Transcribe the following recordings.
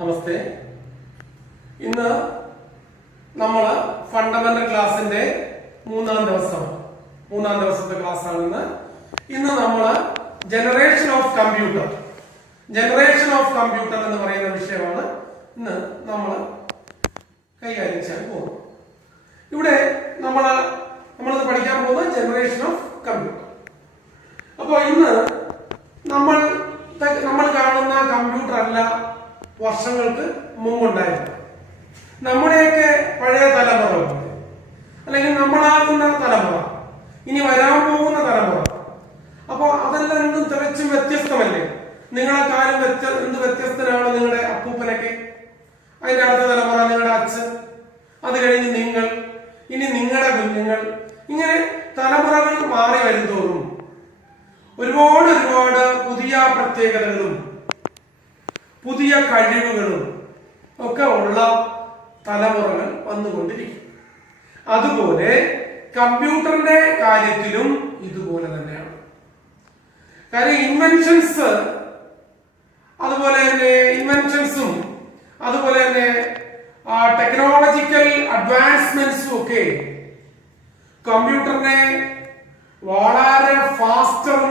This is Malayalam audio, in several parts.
നമസ്തേ. ഇന്ന് നമ്മൾ ഫണ്ടമെന്റൽ ക്ലാസിന്റെ മൂന്നാം ദിവസത്തെ ക്ലാസ്സാണ്. ഇന്ന് നമ്മൾ ജനറേഷൻ ഓഫ് കമ്പ്യൂട്ടർ എന്ന് പറയുന്ന വിഷയമാണ് ഇന്ന് നമ്മൾ കൈകാര്യം ചെയ്യാൻ പോകുന്നത്. ഇവിടെ നമ്മളിത് പഠിക്കാൻ പോകുന്നത് ജനറേഷൻ ഓഫ് കമ്പ്യൂട്ടർ. അപ്പോൾ ഇന്ന് നമ്മൾ കാണുന്ന കമ്പ്യൂട്ടർ അല്ല വർഷങ്ങൾക്ക് മുമ്പുണ്ടായിരുന്നു. നമ്മുടെയൊക്കെ പഴയ തലമുറ അല്ലെങ്കിൽ നമ്മളാകുന്ന തലമുറ, ഇനി വരാൻ പോകുന്ന തലമുറ, അപ്പൊ അതെല്ലാം രണ്ടും തികച്ചും വ്യത്യസ്തമല്ലേ? നിങ്ങളെക്കാളും എന്ത് വ്യത്യസ്തനാണ് നിങ്ങളുടെ അപ്പൂപ്പനൊക്കെ, അതിന്റെ അടുത്ത തലമുറ നിങ്ങളുടെ അച്ഛൻ, അത് കഴിഞ്ഞ് നിങ്ങൾ, ഇനി നിങ്ങളുടെ കുഞ്ഞുങ്ങൾ, ഇങ്ങനെ തലമുറകൾ മാറി വരുന്തോറും ഒരുപാട് പുതിയ പ്രത്യേകതകളും പുതിയ കഴിവുകളും ഒക്കെ ഉള്ള തലമുറകൾ വന്നുകൊണ്ടിരിക്കും. അതുപോലെ കമ്പ്യൂട്ടറിന്റെ കാര്യത്തിലും ഇതുപോലെ തന്നെയാണ്. കാര്യം ഇൻവെൻഷൻസും അതുപോലെ തന്നെ ടെക്നോളജിക്കൽ അഡ്വാൻസ്മെന്റ്സും ഒക്കെ കമ്പ്യൂട്ടറിനെ വളരെ ഫാസ്റ്ററും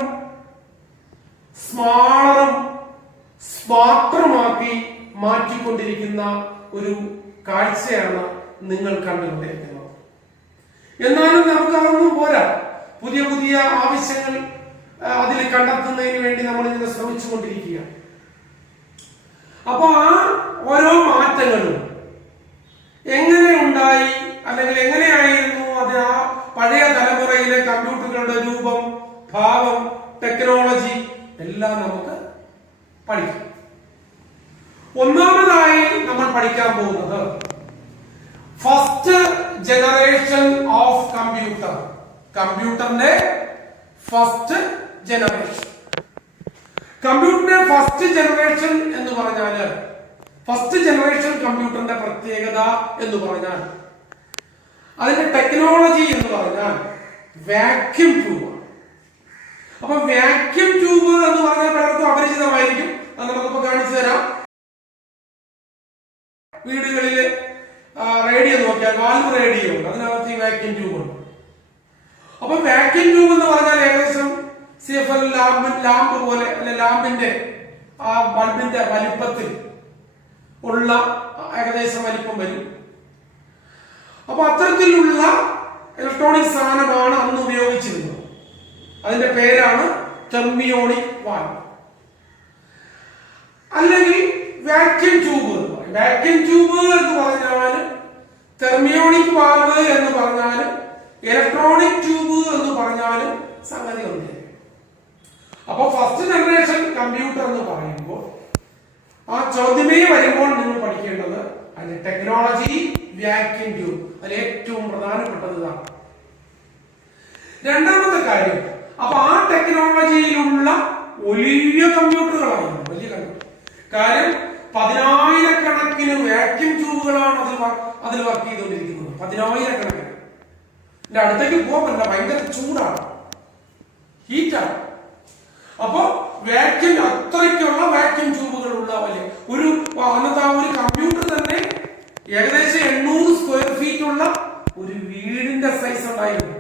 സ്മാർട്ടറുമാക്കി മാറ്റിക്കൊണ്ടിരിക്കുന്ന ഒരു കാഴ്ചയാണ് നിങ്ങൾ കണ്ടുകൊണ്ടിരിക്കുന്നത്. എന്നാലും നമുക്ക് അതൊന്നും പോരാ. പുതിയ പുതിയ ആവശ്യങ്ങൾ അതിൽ കണ്ടെത്തുന്നതിന് വേണ്ടി നമ്മൾ ഇങ്ങനെ ശ്രമിച്ചുകൊണ്ടിരിക്കുക. അപ്പൊ ആ ഓരോ മാറ്റങ്ങളും എങ്ങനെ ഉണ്ടായി, അല്ലെങ്കിൽ എങ്ങനെയായിരുന്നു അത് ആ പഴയ തലമുറയിലെ കമ്പ്യൂട്ടറുകളുടെ രൂപം, ഭാവം, ടെക്നോളജി എല്ലാം നമുക്ക് പഠിക്കാം. ഒന്നാമതായി നമ്മൾ പഠിക്കാൻ പോകുന്നത് ഫസ്റ്റ് ജനറേഷൻ ഓഫ് കമ്പ്യൂട്ടറിന്റെ ഫസ്റ്റ് ജനറേഷൻ. കമ്പ്യൂട്ടറിന്റെ ഫസ്റ്റ് ജനറേഷൻ എന്ന് പറഞ്ഞാല്, ഫസ്റ്റ് ജനറേഷൻ കമ്പ്യൂട്ടറിന്റെ പ്രത്യേകത എന്ന് പറഞ്ഞാൽ, അതിന്റെ ടെക്നോളജി എന്ന് പറഞ്ഞാൽ വാക്യൂം ട്യൂബാണ്. അപ്പൊ വാക്യൂം ട്യൂബ് എന്ന് പറഞ്ഞാൽ പലർക്കും അപരിചിതമായിരിക്കും. അത് നമുക്കിപ്പോ കാണിച്ചു തരാം. വീടുകളില് റേഡിയോ നോക്കിയാൽ വാൽവ് റേഡിയോ ഉണ്ട്, അതിനകത്ത് ഈ വാക്യൂം ട്യൂബ് ഉണ്ട്. അപ്പൊ വാക്യൂം ട്യൂബ് എന്ന് പറഞ്ഞാൽ ഏകദേശം CFL ലാമ്പ് പോലെ, അല്ലെ ലാമ്പിന്റെ ആ ബൾബിന്റെ വലിപ്പത്തിൽ ഉള്ള ഏകദേശം വലിപ്പം വരും. അപ്പൊ അത്തരത്തിലുള്ള ഇലക്ട്രോണിക് സാധനമാണ് അന്ന് ഉപയോഗിച്ചിരുന്നത്. അതിന്റെ പേരാണ് തെർമിയോണിക് വാൽവ് അല്ലെങ്കിൽ വാക്യൂം ട്യൂബ് എന്ന് പറയും. വാക്യൂം ട്യൂബ് എന്ന് പറഞ്ഞാലും തെർമിയോണിക് വാൽവ് എന്ന് പറഞ്ഞാലും ഇലക്ട്രോണിക് ട്യൂബ് എന്ന് പറഞ്ഞാലും സംഗതി ഒന്നേ. അപ്പൊ ഫസ്റ്റ് ജനറേഷൻ കമ്പ്യൂട്ടർ എന്ന് പറയുമ്പോൾ ആ ചോദ്യമേ വരുമ്പോൾ നിങ്ങൾ പഠിക്കേണ്ടത് അതിന്റെ ടെക്നോളജി, വാക്യൂം ട്യൂബ്, അതിൽ ഏറ്റവും പ്രധാനപ്പെട്ടത് ഇതാണ്. രണ്ടാമത്തെ കാര്യം, അപ്പൊ ആ ടെക്നോളജിയിലുള്ള വലിയ കമ്പ്യൂട്ടറുകളായിരുന്നു, വലിയ കമ്പ്യൂട്ടർ. കാര്യം 10,000-കണക്കിന് വാക്യൂം ട്യൂബുകളാണ് അതിൽ വർക്ക് ചെയ്തുകൊണ്ടിരിക്കുന്നത്. 10,000-കണക്കിന്. എന്റെ അടുത്തേക്ക് പോകാൻ പറ്റില്ല, ഭയങ്കര ചൂടാണ്, ഹീറ്റാണ്. അപ്പൊ അത്രയ്ക്കുള്ള വാക്യൂം ട്യൂബുകൾ ഉള്ള വലിയ അന്നത്തെ ആ ഒരു കമ്പ്യൂട്ടർ തന്നെ ഏകദേശം 800 സ്ക്വയർ ഫീറ്റ് ഉള്ള ഒരു വീടിന്റെ സൈസ് ഉണ്ടായിരുന്നു.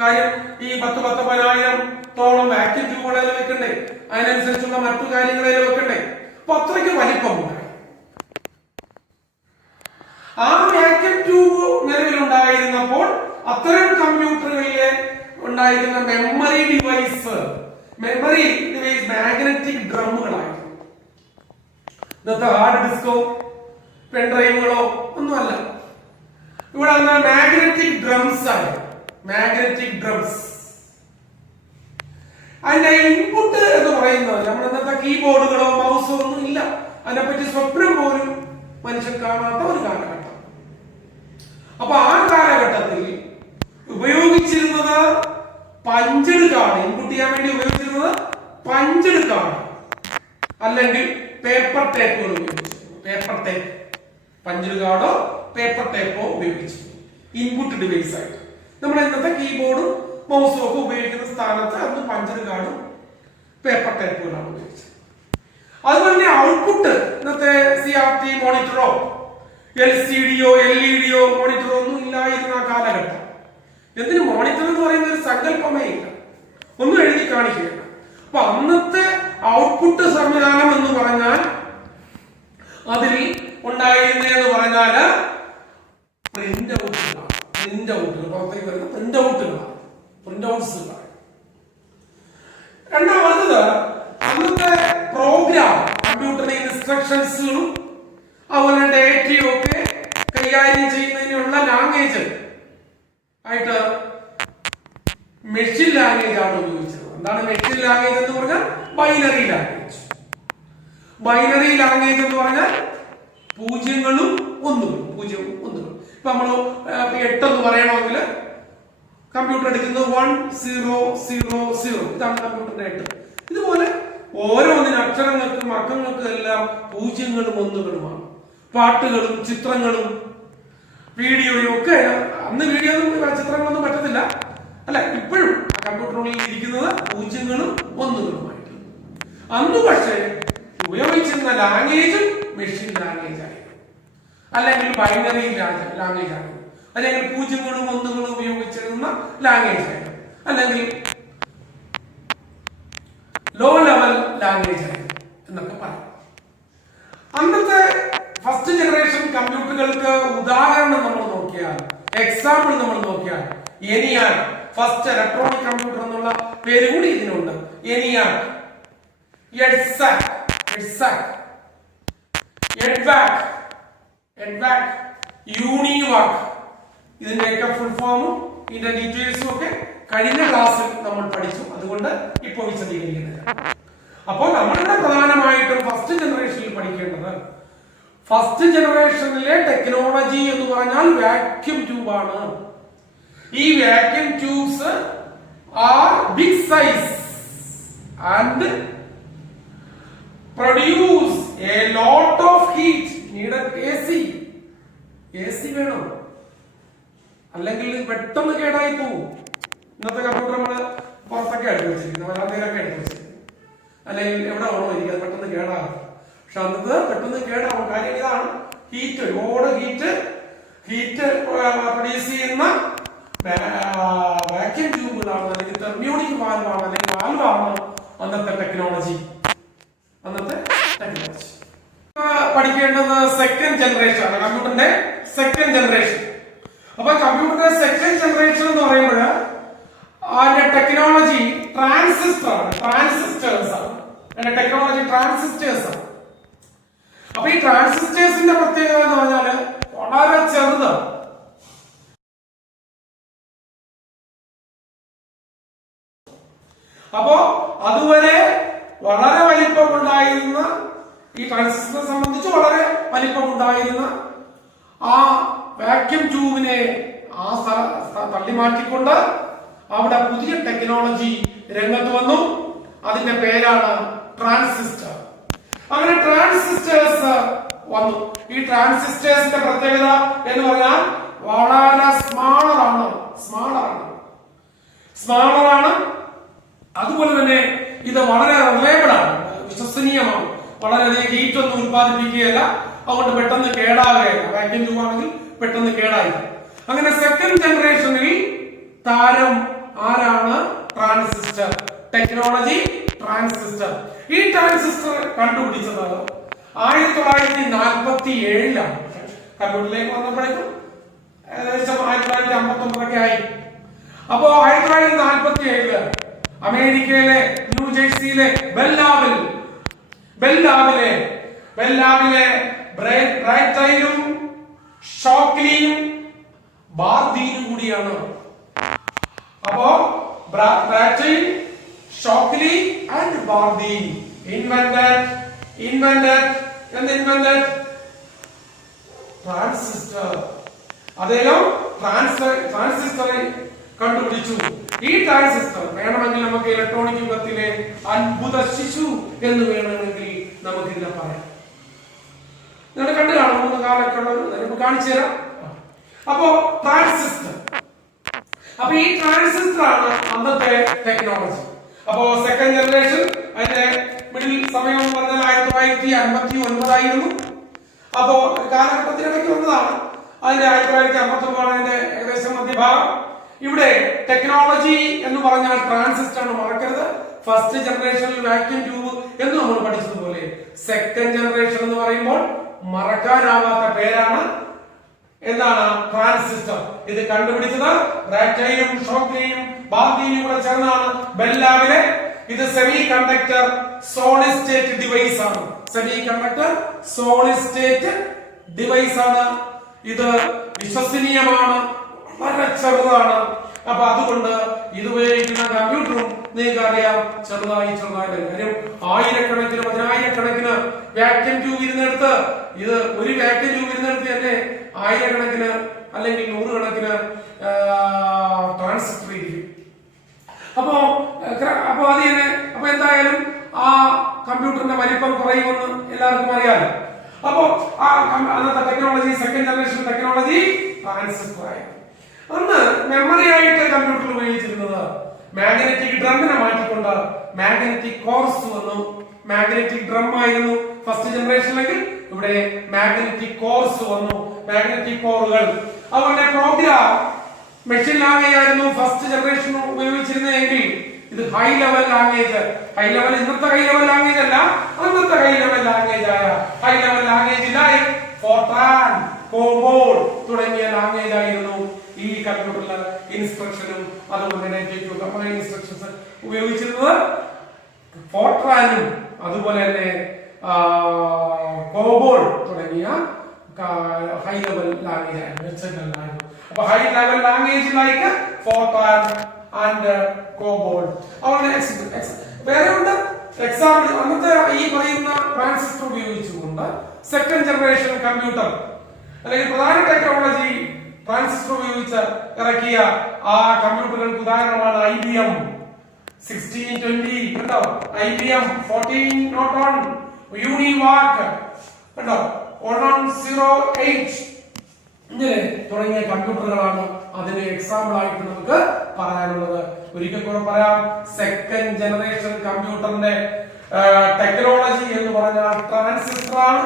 കാര്യം ഈ 10,000-15,000-ഓളം വാക്യൂം ട്യൂബുകളിൽ വെക്കണ്ടേ, അതിനനുസരിച്ചുള്ള മറ്റു കാര്യങ്ങളിൽ വെക്കണ്ടേ. അപ്പൊ അത്രയ്ക്ക് വലിപ്പമുണ്ടായി. ആ വാക്യൂം ട്യൂബ് നിലവിലുണ്ടായിരുന്നപ്പോൾ അത്തരം കമ്പ്യൂട്ടറുകളിലെ ഉണ്ടായിരുന്ന മെമ്മറി ഡിവൈസ് മാഗ്നറ്റിക് ഡ്രമ്മുകളായിരുന്നു. ഇന്നത്തെ ഹാർഡ് ഡിസ്കോ പെൻഡ്രൈവുകളോ ഒന്നുമല്ല. ഇവിടെ മാഗ്നറ്റിക് ഡ്രംസ് ആണ്. Magnetic drums. അതിന്റെ ഇൻപുട്ട് എന്ന് പറയുന്നത് നമ്മുടെ ഇന്നത്തെ കീബോർഡുകളോ മൗസോ ഒന്നും ഇല്ല. അതിനെപ്പറ്റി സ്വപ്നം പോലും മനുഷ്യൻ കാണാത്ത ഒരു കാലഘട്ടം. അപ്പൊ ആ കാലഘട്ടത്തിൽ ഉപയോഗിച്ചിരുന്നത് പഞ്ചഡ് കാർഡ്, ഇൻപുട്ട് ചെയ്യാൻ വേണ്ടി ഉപയോഗിച്ചിരുന്നത് പഞ്ചഡ് കാർഡ് അല്ലെങ്കിൽ പേപ്പർ ടേപ്പുകൾ ഉപയോഗിച്ചിരുന്നു. പേപ്പർ ടേപ്പ്, പഞ്ചഡ് കാർഡോ പേപ്പർ ടേപ്പോ ഉപയോഗിച്ചിരുന്നു ഇൻപുട്ട് ഡിവൈസ് ആയിട്ട്. നമ്മൾ ഇന്നത്തെ കീബോർഡും മൗസും ഒക്കെ ഉപയോഗിക്കുന്ന സ്ഥാനത്ത് അന്ന് പഞ്ചഡ് കാർഡും പേപ്പർ ടേപ്പുകളാണ് ഉപയോഗിച്ചത്. അതുപോലെ തന്നെ ഔട്ട്പുട്ട് ഇന്നത്തെ CRT മോണിറ്ററോ LCDയോ LED മോണിറ്ററോ ഒന്നും ഇല്ലായിരുന്ന ആ കാലഘട്ടം. എന്തിന് മോണിറ്റർ എന്ന് പറയുന്ന ഒരു സങ്കല്പമേ ഇല്ല, ഒന്നും എഴുതി കാണിക്കുകയില്ല. അപ്പൊ അന്നത്തെ ഔട്ട്പുട്ട് സംവിധാനം എന്ന് പറഞ്ഞാൽ അതിൽ ഉണ്ടായിരുന്നെന്ന് പറഞ്ഞാല് പ്രിന്റ് ഔട്ടുകൾ പുറത്തേക്ക് വരുന്ന പ്രിന്റ് ഔട്ട്സുകളാണ്. രണ്ടാമത് അന്നത്തെ പ്രോഗ്രാം കമ്പ്യൂട്ടറിന്റെ ഇൻസ്ട്രക്ഷൻസുകളും അതുപോലെ ഡേറ്റയും ഒക്കെ കൈകാര്യം ചെയ്യുന്നതിനുള്ള ലാംഗ്വേജ് ആയിട്ട് മെഷീൻ ലാംഗ്വേജ് ആണ് ഉപയോഗിച്ചത്. എന്താണ് മെഷീൻ ലാംഗ്വേജ് എന്ന് പറഞ്ഞാൽ? Binary language. ബൈനറി ലാംഗ്വേജ് എന്ന് പറഞ്ഞാൽ പൂജ്യങ്ങളും ഒന്നുകളും. ഇപ്പൊ നമ്മൾ 8 എന്ന് പറയണമെങ്കിൽ കമ്പ്യൂട്ടർ എടുക്കുന്നത് 1000. ഇതാണ് കമ്പ്യൂട്ടറിന്റെ 8. ഇതുപോലെ ഓരോന്നിനും അക്ഷരങ്ങൾക്കും അക്കങ്ങൾക്കും എല്ലാം പൂജ്യങ്ങളും ഒന്നുകളുമാണ്. പാട്ടുകളും ചിത്രങ്ങളും വീഡിയോയും ഒക്കെ. അന്ന് ചിത്രങ്ങളൊന്നും പറ്റത്തില്ല അല്ല, ഇപ്പോഴും കമ്പ്യൂട്ടറുകളിൽ ഇരിക്കുന്നത് പൂജ്യങ്ങളും ഒന്നുകളുമായിട്ട്. അന്ന് പക്ഷേ ഉപയോഗിച്ചിരുന്ന ലാംഗ്വേജും മെഷീൻ ലാംഗ്വേജ് ആയിരുന്നു, അല്ലെങ്കിൽ ബൈനറി ലാംഗ്വേജ് ആയിരുന്നു, അല്ലെങ്കിൽ പൂജ്യങ്ങളും ഒന്നുകളും ഉപയോഗിച്ചിരുന്ന ലാംഗ്വേജ് ആയിരുന്നു, അല്ലെങ്കിൽ ലോ ലെവൽ ലാംഗ്വേജ് ആയിരുന്നു എന്നൊക്കെ പറയാം. അന്നത്തെ ഫസ്റ്റ് ജനറേഷൻ കമ്പ്യൂട്ടറുകൾക്ക് ഉദാഹരണം നമ്മൾ നോക്കിയാൽ, എക്സാമ്പിൾ നമ്മൾ നോക്കിയാൽ, ENIAC ഫസ്റ്റ് ഇലക്ട്രോണിക് കമ്പ്യൂട്ടർ എന്നുള്ള പേര് കൂടി ഇതിനുണ്ട്. ENIAC, EDVAC, UNIVAC, ഇതിന്റെയൊക്കെ ഫുൾ ഫോമും ഇതിന്റെ ഡീറ്റെയിൽസും ഒക്കെ കഴിഞ്ഞ ക്ലാസ്സിൽ നമ്മൾ പഠിച്ചു. അതുകൊണ്ട് ഇപ്പോൾ വിശദീകരിക്കുന്നില്ല. അപ്പോൾ നമ്മളിവിടെ പ്രധാനമായിട്ടും ഫസ്റ്റ് ജനറേഷനിൽ പഠിക്കേണ്ടത്, ഫസ്റ്റ് ജനറേഷനിലെ ടെക്നോളജി എന്ന് പറഞ്ഞാൽ വാക്യൂം ട്യൂബ് ആണ്. ഈ vacuum tubes are big size and produce a lot of heat. Needed AC വേണം, അല്ലെങ്കിൽ പെട്ടെന്ന് കേടായി പോകും. ഇന്നത്തെ കമ്പ്യൂട്ടർ നമ്മള് പുറത്തൊക്കെ എടുത്ത് വെച്ചിരിക്കുന്നത്, വരാന്തയിലൊക്കെ എടുത്ത് വെച്ചിരിക്കുന്നത്, അല്ലെങ്കിൽ എവിടെ വേണോ ഇരിക്കുന്നത്, പെട്ടെന്ന് കേടാകും. പക്ഷെ അന്നത്തെ പെട്ടെന്ന് കേടാവും. കാര്യം ഇതാണ്, ഹീറ്റ്, ഒരുപാട് ഹീറ്റ് പ്രൊഡ്യൂസ് ചെയ്യുന്ന വാക്യൂം ട്യൂബുകളാണ്, അല്ലെങ്കിൽ തെർമിയോണിക് വാൽവാണ്, അല്ലെങ്കിൽ വാൽവാണ് അന്നത്തെ ടെക്നോളജി. പഠിക്കേണ്ടത് സെക്കൻഡ് ജനറേഷൻ ആണ്, കമ്പ്യൂട്ടറിന്റെ സെക്കൻഡ് ജനറേഷൻ. അപ്പൊ കമ്പ്യൂട്ടറിന്റെ സെക്കൻഡ് ജനറേഷൻ എന്ന് പറയുമ്പോൾ അതിന്റെ ടെക്നോളജി ട്രാൻസിസ്റ്റേഴ്സ് ആണ്. അതിന്റെ ടെക്നോളജി ട്രാൻസിസ്റ്റേഴ്സ് ആണ്. അപ്പൊ ഈ ട്രാൻസിസ്റ്റേഴ്സിന്റെ പ്രത്യേകത എന്ന് പറഞ്ഞാല് വളരെ ചെറുതാണ്. അപ്പോ അതുവരെ വളരെ വലിപ്പമുണ്ടായിരുന്ന ഈ ട്രാൻസിസ്റ്ററെ സംബന്ധിച്ച് വളരെ വലിപ്പമുണ്ടായിരുന്ന ആ വാക്യൂം ട്യൂബിനെ തള്ളി മാറ്റിക്കൊണ്ട് അവിടെ പുതിയ ടെക്നോളജി രംഗത്ത് വന്നു. അതിന്റെ പേരാണ് ട്രാൻസിസ്റ്റർ. അങ്ങനെ ട്രാൻസിസ്റ്റേഴ്സ് വന്നു. ഈ ട്രാൻസിസ്റ്റേഴ്സിന്റെ പ്രത്യേകത എന്ന് പറഞ്ഞാൽ വളരെ സ്മാളറാണ്. അതുപോലെ തന്നെ ഇത് വളരെ റിലയബിൾ ആണ്, വിശ്വസനീയമാണ്. വളരെയധികം ഹീറ്റ് ഒന്നും ഉത്പാദിപ്പിക്കുകയല്ല, അതുകൊണ്ട് പെട്ടെന്ന് കേടാകുകയില്ല. വാക്യൂം ട്യൂബ് ആണെങ്കിൽ പെട്ടെന്ന് കേടായി. അങ്ങനെ സെക്കൻഡ് ജനറേഷനിൽ താരം ആരാണ്? Transistor technology. ട്രാൻസിസ്റ്റർ, ഈ ട്രാൻസിസ്റ്റർ കണ്ടുപിടിച്ചത് 1947 കമ്പ്യൂട്ടറിലേക്ക് വന്നപ്പോഴേക്കും ഏകദേശം 1959 ആയി. അപ്പോ 1947 അമേരിക്കയിലെ ന്യൂജേഴ്സിയിലെ ബെല്ലാവിലെ ബ്രൈറ്റൈനും ഷോക്ലിയും ബാർദിയും കൂടിയാണ്. അപ്പോ ബ്രൈറ്റൈൻ, ഷോക്ലി ആൻഡ് ബാർദി ഇൻവെന്റഡ് ട്രാൻസിസ്റ്റർ. അദ്ദേഹം ട്രാൻസിസ്റ്ററെ കണ്ടുപിടിച്ചു. ഈ ട്രാൻസിസ്റ്റർ വേണമെങ്കിൽ നമുക്ക് ഇലക്ട്രോണിക് യുഗത്തിലെ അത്ഭുത ശിശു എന്ന് വേണമെങ്കിൽ നമുക്ക് ഇതിനെ പറയാം. നിങ്ങൾ കണ്ടു കാണും, 3 കാലൊക്കെ ഉള്ളത് കാണിച്ചു തരാം. അപ്പോ ട്രാൻസിസ്റ്റർ, അപ്പൊ ഈ ട്രാൻസിസ്റ്റർ ആണ് അന്നത്തെ ടെക്നോളജി. അപ്പോ സെക്കൻഡ് ജനറേഷൻ, അതിന്റെ മിഡിൽ സമയം എന്ന് പറഞ്ഞാൽ 1959 ആയിരുന്നു. അപ്പോ കാലഘട്ടത്തിനിടയ്ക്ക് വന്നതാണ്. അതിന്റെ 1959 അതിന്റെ ഏകദേശം മധ്യഭാഗം. ഇവിടെ ടെക്നോളജി എന്ന് പറഞ്ഞാൽ ട്രാൻസിസ്റ്റർ ആണ്, മറക്കരുത്. ഫസ്റ്റ് ജനറേഷനിൽ വാക്യൂം ട്യൂബ് എന്ന് നമ്മൾ പഠിച്ചതുപോലെ സെക്കൻഡ് ജനറേഷൻ എന്ന് പറയുമ്പോൾ മറക്കാനാവാത്ത പേരാണ് എന്താണ്? ട്രാൻസിസ്റ്റർ. ഇത് കണ്ടുപിടിച്ചത് റാറ്റൈനും ഷോക്ലിയും ബാർഡിയും കൂടെ ചേർന്നാണ് ബെൽ ലാബിലെ. ഇത് semiconductor solid state device ആണ്. Semiconductor solid state device ആണ്. ഇത് വിശ്വസനീയമാണ്, വളരെ ചെറുതാണ്. അപ്പൊ അതുകൊണ്ട് ഇത് ഉപയോഗിക്കുന്ന കമ്പ്യൂട്ടറും നിങ്ങൾക്ക് അറിയാം ചെറുതായി വരും. കാര്യം ആയിരക്കണക്കിന് 10,000കണക്കിന് വാക്യൂം ട്യൂബ് ഇരുന്നെടുത്ത്, ഇത് ഒരു വാക്യൂം ട്യൂബ് ഇരുന്നെടുത്ത് തന്നെ ആയിരക്കണക്കിന് അല്ലെങ്കിൽ 100കണക്കിന് ട്രാൻസിസ്റ്റർ ഇരിക്കും. അപ്പോ അത് തന്നെ. അപ്പൊ എന്തായാലും ആ കമ്പ്യൂട്ടറിന്റെ വലിപ്പം കുറയുമെന്ന് എല്ലാവർക്കും അറിയാലോ. അപ്പോ ആ അന്നത്തെ technology, second generation technology transistor ആയി. അന്ന് മെമ്മറി ആയിട്ട് കമ്പ്യൂട്ടർ ഉപയോഗിച്ചിരുന്നത് മാഗ്നറ്റിക് ഡ്രമ്മിനെ മാറ്റിക്കൊണ്ട് മാഗ്നറ്റിക് കോർസ് വന്നു. മാഗ്നറ്റിക് ഡ്രം ആയിരുന്നു ഫസ്റ്റ് ജനറേഷനിലെങ്കിൽ ഇവിടെ മാഗ്നറ്റിക് കോർസ് വന്നു, മാഗ്നറ്റിക് കോറുകൾ. അതുപോലെ പ്രോഗ്രാം മെഷീൻ ലാംഗ്വേജ് ആയിരുന്നു ഫസ്റ്റ് ജനറേഷൻ ഉപയോഗിച്ചിരുന്നതെങ്കിൽ ഇത് high level language. High level ഇന്നത്തെ ഹൈ ലെവൽ ലാംഗ്വേജ് അല്ല, അന്നത്തെ ഹൈ ലെവൽ ലാംഗ്വേജ് ആയ ഹൈ ലെവൽ ലാംഗ്വേജിലായി ഫോർട്രാൻ, കോബോൾ തുടങ്ങിയ ലാംഗ്വേജ് ആയിരുന്നു ഈ കമ്പ്യൂട്ടറിലെ ഇൻസ്ട്രക്ഷനും അതുപോലെ ഇൻസ്ട്രക്ഷൻസ് ഉപയോഗിച്ചിരുന്നത്. ഫോർട്രാനും അതുപോലെ തന്നെ കോബോൾ തുടങ്ങിയ ഹൈ ലെവൽ ലാംഗ്വേജ് ആയിരുന്നു. അപ്പൊ high level language like Fortran and COBOL. വേറെ ഉണ്ട് എക്സാമ്പിൾ. അന്നത്തെ ഈ പറയുന്ന ട്രാൻസിസ്റ്റർ ഉപയോഗിച്ചുകൊണ്ട് സെക്കൻഡ് ജനറേഷൻ കമ്പ്യൂട്ടർ അല്ലെങ്കിൽ പ്രധാന ടെക്നോളജി ട്രാൻസിസ്റ്റർ ഉപയോഗിച്ച് ഇറക്കിയ ആ കമ്പ്യൂട്ടറുകൾക്ക് ഉദാഹരണമാണ് IBM 1620 കേട്ടോ, IBM 1401, UNIVAC കേട്ടോ, 1108 ഇങ്ങനെ തുടങ്ങിയ കമ്പ്യൂട്ടറുകളാണ് അതിന് എക്സാമ്പിൾ ആയിട്ട് നമുക്ക് പറയാനുള്ളത്. ഒരിക്കൽ കൂടെ പറയാം, സെക്കൻഡ് ജനറേഷൻ കമ്പ്യൂട്ടറിന്റെ ടെക്നോളജി എന്ന് പറഞ്ഞാൽ ട്രാൻസിസ്റ്റർ ആണ്.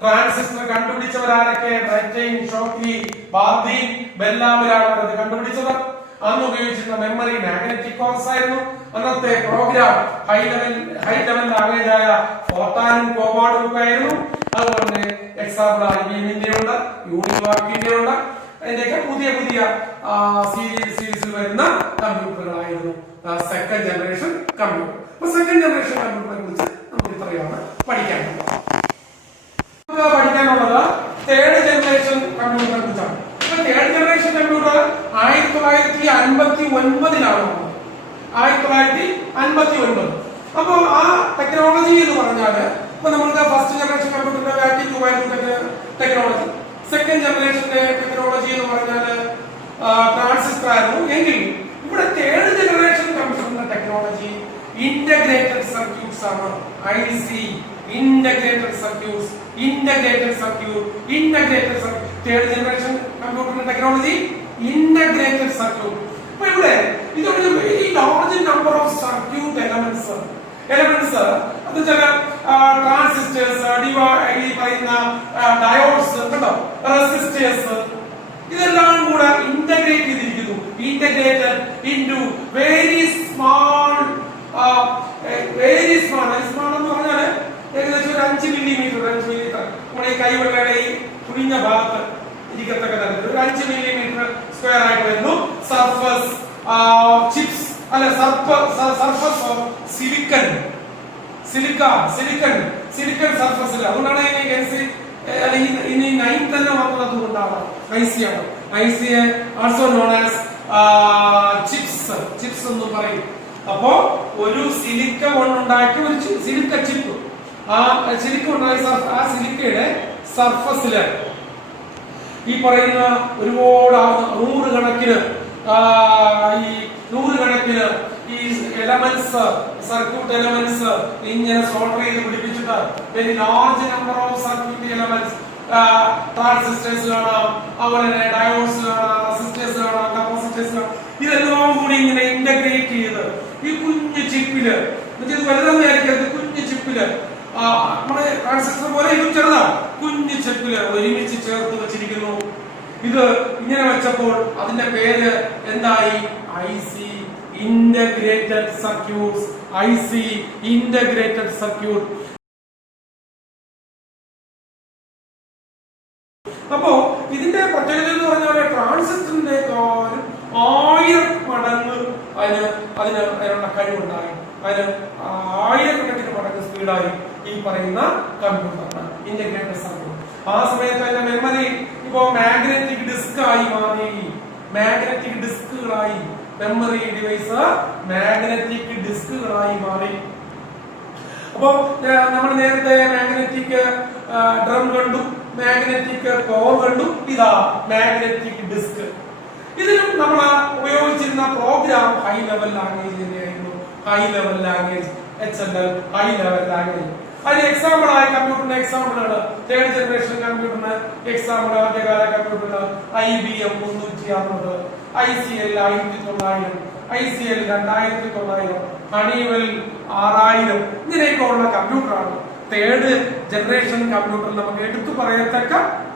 ട്രാൻസിസ്റ്റർ കണ്ടുപിടിച്ചവരാരൊക്കെ? റാറ്റൈൻ, ഷോക്ലി, ബാർഡി, ബെൽ ലാബിലാണ് അത് കണ്ടുപിടിച്ചത്. അന്ന് ഉപയോഗിച്ചിരുന്ന മെമ്മറി മാഗ്നറ്റിക് കോർസ് ആയിരുന്നു. അന്നത്തെ പ്രോഗ്രാം ഹൈ ലെവൽ ലാംഗ്വേജ് ആയ ഫോർട്രാനും കോബോളും ഒക്കെ ആയിരുന്നു. അതുപോലെ എക്സാമ്പിൾ IBM-ന്റെ ഉണ്ട്, യൂണിവാക്കിന്റെ ഉണ്ട്. അതിന്റെയൊക്കെ പുതിയ സീരീസിൽ വരുന്ന കമ്പ്യൂട്ടറുകളായിരുന്നു സെക്കൻഡ് ജനറേഷൻ കമ്പ്യൂട്ടർ. അപ്പൊ സെക്കൻഡ് ജനറേഷൻ കമ്പ്യൂട്ടറിനെ കുറിച്ച് നമുക്ക് ഇത്രയാണ് പഠിക്കാനുള്ളത്. തേർഡ് ജനറേഷൻ കമ്പ്യൂട്ടറിനെ കുറിച്ചാണ്. Third generation computer 1959 1959. അപ്പൊ ആ ടെക്നോളജി എന്ന് പറഞ്ഞാല് ഇപ്പൊ നമ്മൾക്ക് ഫസ്റ്റ് ജനറേഷൻ കമ്പ്യൂട്ടറിന്റെ വാക്യൂം ട്യൂബായിരുന്നു ടെക്നോളജി. സെക്കൻഡ് ജനറേഷന്റെ ടെക്നോളജി എന്ന് പറഞ്ഞാല് ട്രാൻസിസ്റ്റർ ആയിരുന്നു. എങ്കിൽ ഇവിടെ തേർഡ് ജനറേഷൻ കമ്പ്യൂട്ടറിന്റെ ടെക്നോളജി ഇന്റഗ്രേറ്റഡ് സർക്യൂട്ട്സ് ആണ്. IC integrated circuit. Third generation കമ്പ്യൂട്ടറിന്റെ ടെക്നോളജി ഇന്റഗ്രേറ്റഡ് സർക്യൂട്ട്. അപ്പൊ ഇവിടെ ഇതൊരു very large number of circuit elements അത് ചില ട്രാൻസിസ്റ്റേഴ്സ്, ഈ പറയുന്ന ഡയോഡ്സ് കണ്ടോ, റെസിസ്റ്റേഴ്സ്, ഇതെല്ലാം കൂടെ ഇന്റഗ്രേറ്റ് ചെയ്തിരിക്കുന്നു. ഇന്റഗ്രേറ്റഡ് ഇൻടു വെരി സ്മാൾ എന്ന് പറഞ്ഞാല് ഏകദേശം ഒരു 5 മില്ലിമീറ്റർ നമ്മുടെ ഈ കൈവെള്ളയുടെ ഈ കുഴിഞ്ഞ ഭാഗത്ത് ഇരിക്കത്തക്ക തരത്തിൽ ഒരു 5 മില്ലിമീറ്റർ സ്ക്വയർ ആയിട്ട് വരുന്നു. സർഫസ് ചിപ്സ് അല്ലെ, സർഫസ് ഓഫ് സിലിക്കൺ സർഫസിൽ. അതുകൊണ്ടാണ് ഇനി 9 തന്നെ വന്നത്. അതുകൊണ്ടാണ് IC also known as chips എന്ന് പറയും. അപ്പോ ഒരു സിലിക്ക കൊണ്ടുണ്ടാക്കിയ ഒരു സിലിക്ക ചിപ്പ്, ആ സിലിക്ക ഉണ്ടാക്കിയ ആ സിലിക്കയുടെ സർഫസില് ഈ പറയുന്ന ഒരുപാട് നൂറുകണക്കിന് ഈ എലമെന്റ്സ്, സർക്യൂട്ട് എലമെന്റ്സ് ഇങ്ങനെ സോൾഡർ ചെയ്ത് പിടിപ്പിച്ചിട്ട് very large number of circuit elements, transistors കാണാം, അതുപോലെ തന്നെ ഡയോഡ്സ് കാണാം, റെസിസ്റ്റേഴ്സ് കാണാം, കപ്പാസിറ്റേഴ്സ് കാണാം. ഇതെല്ലാം കൂടി ഇങ്ങനെ ഇന്റഗ്രേറ്റ് ചെയ്ത് ഈ കുഞ്ഞു ചിപ്പില്, ഇത് വലുതെന്ന് വിചാരിക്കരുത്, കുഞ്ഞു ചിപ്പില് നമ്മുടെ ട്രാൻസിസ്റ്റർ പോലെ ഇതും ചെറുതാണ്, കുഞ്ഞു ചിപ്പില് ചിപ്പില് ഒരുമിച്ച് ചേർത്ത് വെച്ചിരിക്കുന്നു. ഇത് ഇങ്ങനെ വെച്ചപ്പോൾ അതിന്റെ പേര് എന്തായി? IC integrated circuits. IC integrated circuit. അപ്പോ ഇതിന്റെ പ്രത്യേകത എന്ന് പറഞ്ഞാൽ ട്രാൻസിസ്റ്ററിനേക്കാളും 1000 മടങ്ങ് അതിനുള്ള കഴിവുണ്ടായി. അതിന് 1000കണക്കിന് മടങ്ങ് സ്പീഡായി ഈ പറയുന്ന കമ്പ്യൂട്ടറിന് ഇന്റഗ്രേറ്റഡ് സർക്യൂട്ട്. ആ സമയത്ത് അതിന്റെ മെമ്മറി ഇപ്പോ മാഗ്നറ്റിക് ഡിസ്ക് ആയി മാറി. മാഗ്നറ്റിക് ഡിസ്കുകളായി മെമ്മറി ഡിവൈസ് മാഗ്നറ്റിക് ഡിസ്കുകളായി മാറി. അപ്പൊ നമ്മൾ നേരത്തെ മാഗ്നറ്റിക് ഡ്രം കണ്ടു, മാഗ്നറ്റിക് കോർ കണ്ടു. ഇതാ മാഗ്നറ്റിക് ഡിസ്ക്. ഇതിലും നമ്മൾ ഉപയോഗിച്ചിരുന്ന പ്രോഗ്രാം ഹൈ ലെവൽ ലാംഗ്വേജ് തന്നെയായിരുന്നു. High level language HLL, high level language. അതിന് എക്സാമ്പിൾ ആയ കമ്പ്യൂട്ടറിന്റെ എക്സാമ്പിളാണ് തേർഡ് ജനറേഷൻ കമ്പ്യൂട്ടറിന് എക്സാമ്പിൾ. ആദ്യകാല കമ്പ്യൂട്ടറിന് IBM 360, ICL 1900, ICL 2900, ഹണിവെൽ 6000 ഇങ്ങനെയൊക്കെ ഉള്ള കമ്പ്യൂട്ടറാണ് തേർഡ് ജനറേഷൻ കമ്പ്യൂട്ടർ. നമുക്ക് എടുത്തു പറയത്തക്ക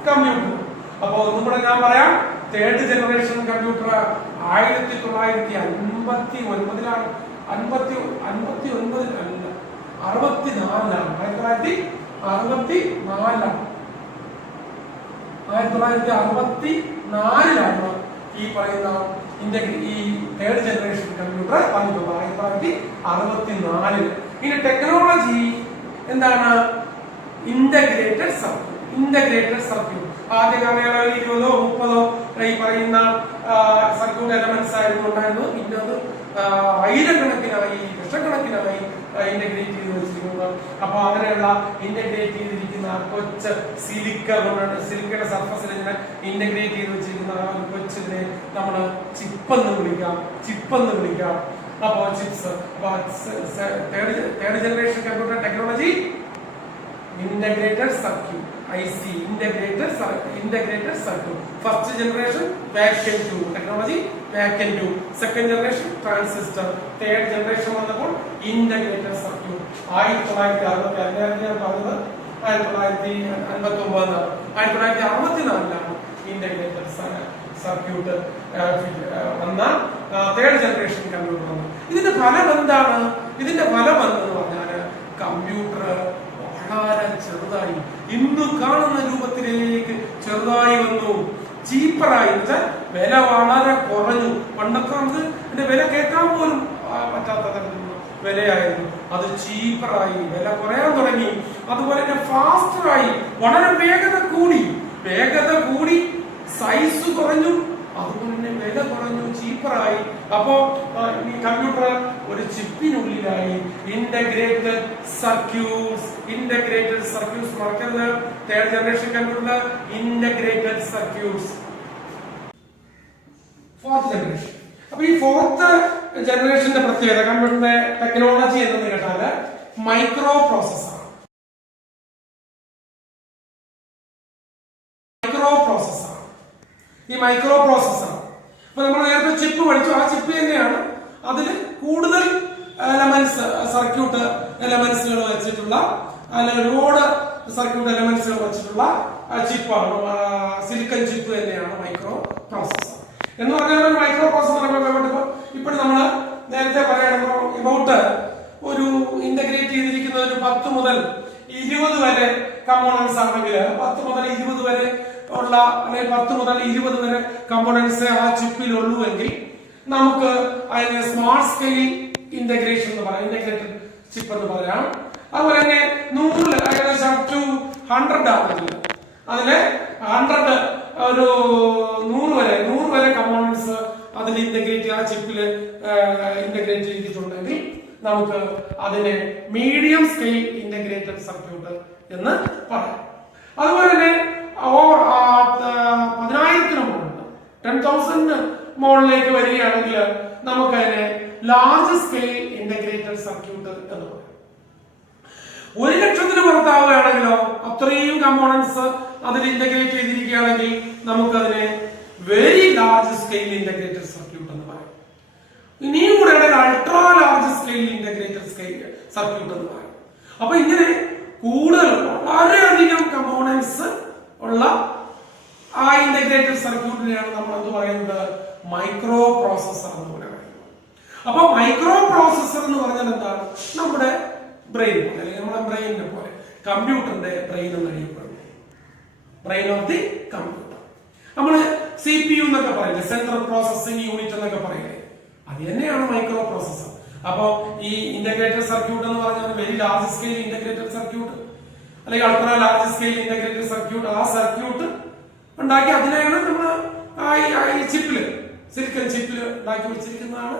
കമ്പ്യൂട്ടർ. അപ്പൊ ഒന്നും കൂടെ ഞാൻ പറയാം. തേർഡ് ജനറേഷൻ കമ്പ്യൂട്ടർ 1959 1964 1964 ഈ പറയുന്ന ഈ തേർഡ് ജനറേഷൻ കമ്പ്യൂട്ടർ വന്നത് 1964. ഇനി ടെക്നോളജി എന്താണ്? Integrated circuit. ഇന്റഗ്രേറ്റഡ് സർക്യൂട്ട് ആദ്യകാലയളവിൽ 20 30 ഈ പറയുന്ന സർക്യൂട്ട് എലമെന്റ്സ് ആയിരുന്നു ഉണ്ടായിരുന്നു. ഇന്നത് ആയിരക്കണക്കിനായി ലക്ഷക്കണക്കിനായി ഇന്റഗ്രേറ്റ് ചെയ്ത് വെച്ചിരിക്കുന്നത്. അപ്പൊ അങ്ങനെയുള്ള ഇന്റഗ്രേറ്റ് ചെയ്തിരിക്കുന്ന കൊച്ച് സിലിക്കയുടെ സർഫസിൽ ഇങ്ങനെ ഇന്റഗ്രേറ്റ് ചെയ്ത് വെച്ചിരിക്കുന്ന ഒരു കൊച്ചിനെ നമ്മൾ ചിപ്പെന്ന് വിളിക്കാം. അപ്പോ chips. Third generation computer technology integrated circuit. IC integrated circuit. First generation vacuum tube technology, vacuum tube. Second generation transistor. Third generation വന്നപ്പോൾ ഇന്റഗ്രേറ്റഡ് സർക്യൂട്ട്. 1964 ഞാൻ പറഞ്ഞത് 1959 1964 ഇന്റഗ്രേറ്റഡ് സർക്യൂട്ട് വന്ന തേർഡ് ജനറേഷൻ കമ്പ്യൂട്ടർ വന്നു. ഇതിന്റെ ഫലം എന്താണ്? ഇതിന്റെ ഫലം എന്തെന്ന് പറഞ്ഞാൽ കമ്പ്യൂട്ടർ വളരെ ചെറുതായി, ഇന്ന് കാണുന്ന രൂപത്തിലേക്ക് ചെറുതായി വന്നു. ചീപ്പറായി വെച്ചാൽ വില വളരെ കുറഞ്ഞു. പണ്ടൊക്കെ നമുക്ക് ഇതിന്റെ വില കേൾക്കാൻ പോലും പറ്റാത്ത തരത്തിലുള്ള വിലയായിരുന്നു. അത് ചീപ്പറായി, വില കുറയാൻ തുടങ്ങി. അതുപോലെ തന്നെ ഫാസ്റ്ററായി, വളരെ വേഗത കൂടി, സൈസ് കുറഞ്ഞു, അതുപോലെ തന്നെ വില കുറഞ്ഞു, ചീപ്പറായി. അപ്പോ ഈ കമ്പ്യൂട്ടർ ഒരു ചിപ്പിനുള്ളിലായി. ഇന്റഗ്രേറ്റഡ് സർക്യൂട്ട്സ് മറക്കരുത്. Third generation computer integrated circuits. Fourth generation. അപ്പൊ ഈ ഫോർത്ത് ജനറേഷന്റെ പ്രത്യേകത കമ്പ്യൂട്ടറിന്റെ ടെക്നോളജി എന്ന് കേട്ടാല് മൈക്രോ പ്രോസസർ. ഈ മൈക്രോ പ്രോസസർ അപ്പൊ നമ്മൾ നേരത്തെ ചിപ്പ് പഠിച്ചു. ആ ചിപ്പ് തന്നെയാണ് അതിൽ കൂടുതൽ എലമെന്റ്സ്, സർക്യൂട്ട് എലമെന്റ്സുകൾ വെച്ചിട്ടുള്ള, ഒരുപാട് സർക്യൂട്ട് എലമെന്റ്സുകൾ വെച്ചിട്ടുള്ള ചിപ്പാണ്. സിലിക്കൺ ചിപ്പ് തന്നെയാണ് മൈക്രോ പ്രോസസർ എന്ന് പറഞ്ഞാൽ. മൈക്രോ പ്രോസസർ ഇപ്പോൾ നമ്മൾ നേരത്തെ പറയുമ്പോൾ ഇബൌട്ട് ഒരു ഇന്റഗ്രേറ്റ് ചെയ്തിരിക്കുന്ന ഒരു 10 മുതൽ 20 വരെ കമ്പോണൻസ് ആണെങ്കിൽ 10 മുതൽ 20 വരെ ഉള്ള, അല്ലെങ്കിൽ 10 മുതൽ 20 വരെ കമ്പോണൻസ് ആ ചിപ്പിൽ ഉള്ളുവെങ്കിൽ നമുക്ക് അതിനെ സ്മാർട്ട് സ്കെയിൽ ഇന്റഗ്രേഷൻ എന്ന് പറയാം, ഇന്റഗ്രേറ്റഡ് ചിപ്പ് എന്ന് പറയാം. അതുപോലെ തന്നെ 100 ഏകദേശം up to 100 ആണെങ്കിൽ അതിലെ 100 ഒരു 100 വരെ കമ്പോണൻസ് അതിൽ ഇന്റഗ്രേറ്റ്, ആ ചിപ്പിൽ ഇന്റഗ്രേറ്റ് ചെയ്തിട്ടുണ്ടെങ്കിൽ നമുക്ക് അതിനെ മീഡിയം സ്കെയിൽ ഇന്റഗ്രേറ്റഡ് സർക്യൂട്ട് എന്ന് പറയാം. അതുപോലെ തന്നെ 10,000 മുകളിൽ 10,000 മുകളിലേക്ക് വരികയാണെങ്കിൽ നമുക്ക് അതിനെ ലാർജ് സ്കെയിൽ ഇന്റഗ്രേറ്റഡ് സർക്യൂട്ട് എന്ന് പറയും. 1,00,000 പുറത്താവുകയാണെങ്കിലോ, അത്രയും കമ്പോണൻസ് അതിൽ ഇന്റഗ്രേറ്റ് ചെയ്തിരിക്കുകയാണെങ്കിൽ നമുക്കതിനെ very large scale integrated circuit എന്ന് പറയും. ഇനിയും കൂടെ ultra large scale integrated circuit എന്ന് പറയും. അപ്പൊ ഇങ്ങനെ കൂടുതൽ വളരെയധികം കമ്പോണൻസ് മൈക്രോ പ്രോസസർ എന്ന് പറയുന്നത്. അപ്പൊ മൈക്രോ പ്രോസസർ എന്ന് പറഞ്ഞാൽ എന്താണ്? നമ്മുടെ ബ്രെയിൻ പോലെ അല്ലെങ്കിൽ നമ്മുടെ ബ്രെയിനിനെ പോലെ കമ്പ്യൂട്ടറിന്റെ ബ്രെയിൻ എന്നറിയപ്പെടുന്നു. Brain of the computer. നമ്മള് CPU എന്നൊക്കെ പറയില്ലേ, സെൻട്രൽ പ്രോസസിംഗ് യൂണിറ്റ് എന്നൊക്കെ പറയില്ലേ, അത് തന്നെയാണ് മൈക്രോ പ്രോസസർ. അപ്പൊ ഈ ഇന്റഗ്രേറ്റഡ് സർക്യൂട്ട് എന്ന് പറഞ്ഞാൽ very large scale integrated circuit അല്ലെങ്കിൽ ultra large scale integrated circuit, ആ സർക്യൂട്ട് ഉണ്ടാക്കി അതിനെയാണ് നമ്മൾ ഈ ചിപ്പില്, സിലിക്കൺ ചിപ്പില് ഉണ്ടാക്കി വെച്ചിരിക്കുന്നതാണ്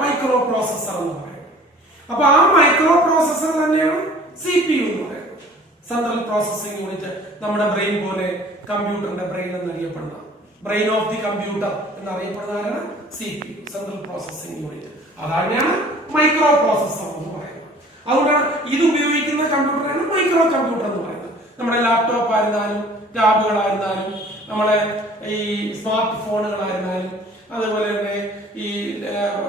മൈക്രോ പ്രോസസർ എന്ന് പറയുന്നത്. അപ്പൊ ആ മൈക്രോ പ്രോസസർ തന്നെയാണ് CPU എന്ന് പറയുന്നത്, സെൻട്രൽ പ്രോസസിംഗ് യൂണിറ്റ്. നമ്മുടെ ബ്രെയിൻ പോലെ കമ്പ്യൂട്ടറിന്റെ ബ്രെയിൻ എന്നറിയപ്പെടുന്ന, ബ്രെയിൻ ഓഫ് ദി കമ്പ്യൂട്ടർ എന്നറിയപ്പെടുന്നതാണ് CPU, സെൻട്രൽ പ്രോസസിംഗ് യൂണിറ്റ്. അതാണ് മൈക്രോ പ്രോസസർ എന്ന് പറയുന്നത്. അതുകൊണ്ടാണ് ഇത് ഉപയോഗിക്കുന്ന കമ്പ്യൂട്ടറാണ് മൈക്രോ കമ്പ്യൂട്ടർ എന്ന് പറയുന്നത്. നമ്മുടെ ലാപ്ടോപ്പ് ആയിരുന്നാലും ടാബുകളായിരുന്നാലും നമ്മളെ ഈ സ്മാർട്ട് ഫോണുകളായിരുന്നാലും അതുപോലെ തന്നെ ഈ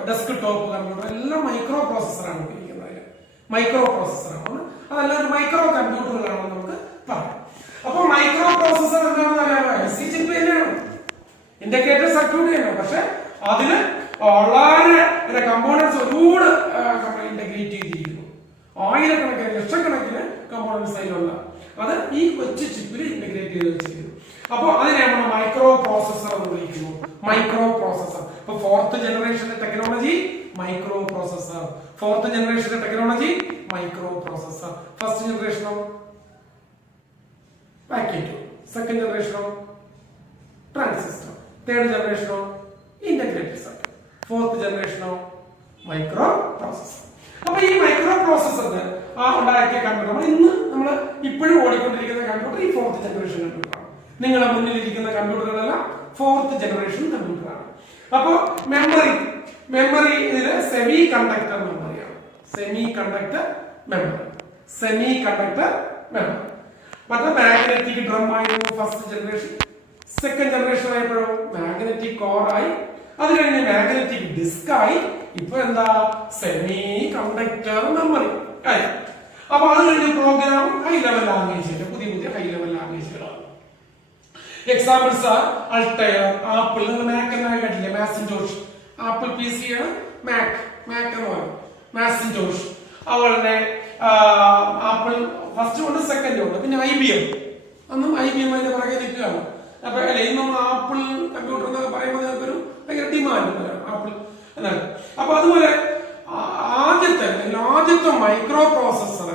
ഡെസ്ക് ടോപ്പ് കമ്പ്യൂട്ടർ എല്ലാം മൈക്രോ പ്രോസസറാണ് ഉപയോഗിക്കുന്നത്. മൈക്രോ പ്രോസസറാണ്, അതല്ല ഒരു മൈക്രോ കമ്പ്യൂട്ടറുകളാണെന്ന് നമുക്ക് പറയാം. അപ്പൊ മൈക്രോ പ്രോസസർ എന്താണെന്ന് അറിയാമോ? IC ചിപ്പ് തന്നെയാണ്, ഇന്റഗ്രേറ്റഡ് സർക്യൂട്ട് തന്നെയാണ്. പക്ഷെ അതിന് വളരെ കമ്പോണൻസ് ഒരുപാട് ഇന്റഗ്രേറ്റ് ചെയ്തിരിക്കുന്നു. ആയിരക്കണക്കിന് ലക്ഷക്കണക്കിന് കമ്പോണൻസ് അതിലുള്ള അത് ഈ കൊച്ചു ചിപ്പിൽ ഇന്റഗ്രേറ്റ് ചെയ്ത് വെച്ചിരിക്കുന്നു. അപ്പൊ അതിനെ നമ്മൾ മൈക്രോ പ്രോസസർ എന്ന് വിളിക്കുന്നു. Micro processor. ഇപ്പൊ 4th ജനറേഷന്റെ ടെക്നോളജി മൈക്രോ പ്രോസസർ. 4th ജനറേഷന്റെ ടെക്നോളജി മൈക്രോ പ്രോസസർ. ഫസ്റ്റ് ജനറേഷനോ വാക്യൂം ട്യൂബ്, സെക്കൻഡ് ജനറേഷനോ ട്രാൻസിസ്റ്റർ, തേർഡ് ജനറേഷനോ ഇന്റഗ്രേറ്റഡ് സർക്യൂട്ട്, 4th ജനറേഷനോ മൈക്രോ പ്രോസസർ. അപ്പൊ ഈ മൈക്രോ പ്രോസസറിന് ഉണ്ടാക്കിയ കമ്പ്യൂട്ടർ നമ്മൾ ഇപ്പോഴും ഓടിക്കൊണ്ടിരിക്കുന്ന കമ്പ്യൂട്ടർ ഈ 4th ജനറേഷൻ കമ്പ്യൂട്ടറാണ്. നിങ്ങളുടെ മുന്നിലിരിക്കുന്ന കമ്പ്യൂട്ടറുകളെല്ലാം 4th ജനറേഷൻ കമ്പ്യൂട്ടറാണ്. അപ്പൊ മെമ്മറി ഇതില് സെമി കണ്ടക്ടർ മെമ്മറിയാണ്. Semi conductor memory. മറ്റേ മാഗ്നറ്റിക് ഡ്രം ആയിരുന്നു ഫസ്റ്റ് ജനറേഷൻ. സെക്കൻഡ് ജനറേഷൻ ആയപ്പോഴോ മാഗ്നറ്റിക് കോർ ആയി, അത് കഴിഞ്ഞ് മാഗ്നറ്റിക് ഡിസ്ക് ആയി, ഇപ്പൊ എന്താ സെമി കണ്ടക്ടർ മെമ്മറി ആയി. അപ്പൊ അത് കഴിഞ്ഞ് പ്രോഗ്രാം ഹൈ ലെവൽ ലാംഗ്വേജ്, പുതിയ ഹൈ ലെവൽ ലാംഗ്വേജുകളാണ്. Examples are Altair, Apple, Mac എന്നായി കേട്ടില്ലേ, മാസിൻടോഷ്. ആപ്പിൾ PC ആണ്, മാക് എന്ന് പറയും, മാസിൻടോഷ്. അതുപോലെ ആപ്പിൾ ഫസ്റ്റ് ഉണ്ട്, സെക്കൻഡ് ഉണ്ട്, പിന്നെ IBM. അന്നും IBM അതിന്റെ പുറകെ നിൽക്കുകയാണ്. അപ്പൊ അല്ലെ ഇന്നും ആപ്പിൾ കമ്പ്യൂട്ടർ എന്നൊക്കെ പറയുമ്പോൾ നിങ്ങൾക്കൊരു ഭയങ്കര ഡിമാൻഡ് ആപ്പിൾ എന്നാണ്. അപ്പൊ അതുപോലെ ആദ്യത്തെ മൈക്രോ പ്രോസസർ